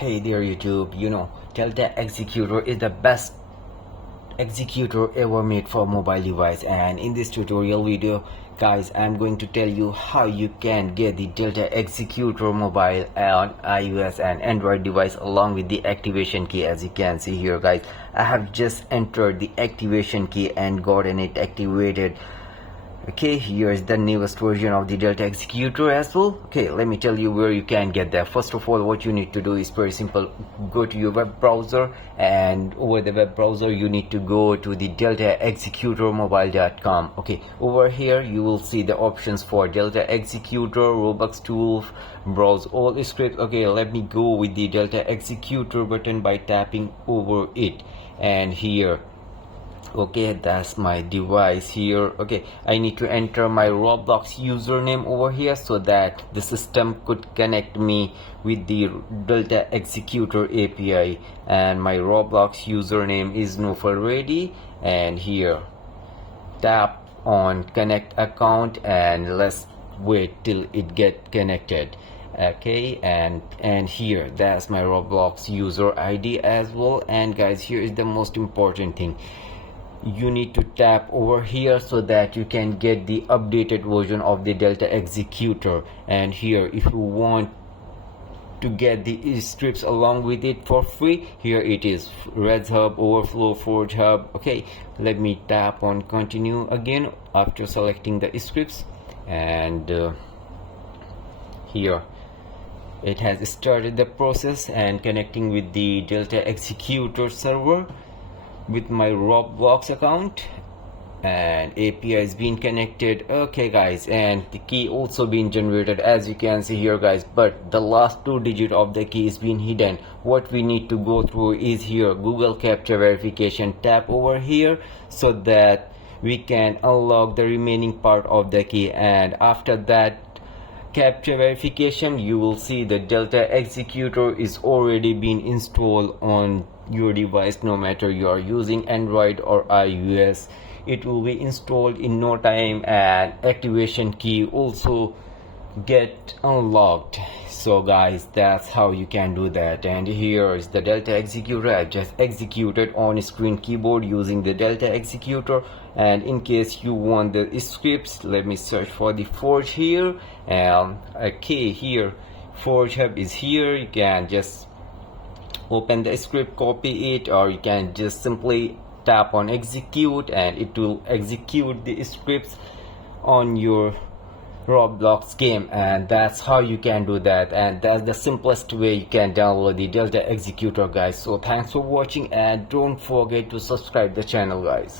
Hey there YouTube, Delta Executor is the best executor ever made for mobile device, and in this tutorial video guys I'm going to tell you how you can get the Delta Executor Mobile on iOS and Android device along with the activation key. As you can see here guys, I have just entered the activation key and gotten it activated. Okay, here is the newest version of the Delta Executor as well. Okay, let me tell you where you can get that. First of all, what you need to do is very simple. Go to your web browser, and over the web browser you need to go to the deltaexecutormobile.com. okay, over here you will see the options for Delta Executor, Roblox tools, browse all scripts. Okay, let me go with the Delta Executor button by tapping over it, and here, okay, that's my device here. Okay, I need to enter my Roblox username over here so that the system could connect me with the Delta Executor API, and my Roblox username is already. And here tap on connect account and let's wait till it get connected. Okay, and here that's my Roblox user ID as well. And guys, here is the most important thing. You need to tap over here so that you can get the updated version of the Delta Executor. And here, if you want to get the scripts along with it for free, here it is: Red Hub, Overflow, Forge Hub. Okay, let me tap on continue again after selecting the scripts, and here it has started the process and connecting with the Delta Executor server with my Roblox account, and API is being connected. Okay guys, and the key also being generated, as you can see here guys, but the last 2 digits of the key is being hidden. What we need to go through is here Google Captcha verification. Tap over here so that we can unlock the remaining part of the key, and after that captcha verification you will see the Delta Executor is already been installed on your device. No matter you are using Android or iOS, it will be installed in no time, and activation key also get unlocked. So guys, that's how you can do that. And here is the Delta Executor. I just executed on screen keyboard using the Delta Executor. And in case you want the scripts, let me search for the Forge here, and okay, here Forge Hub is here. You can just open the script, copy it, or you can just simply tap on execute and it will execute the scripts on your Roblox game. And that's how you can do that, and that's the simplest way you can download the Delta Executor guys. So thanks for watching, and don't forget to subscribe the channel guys.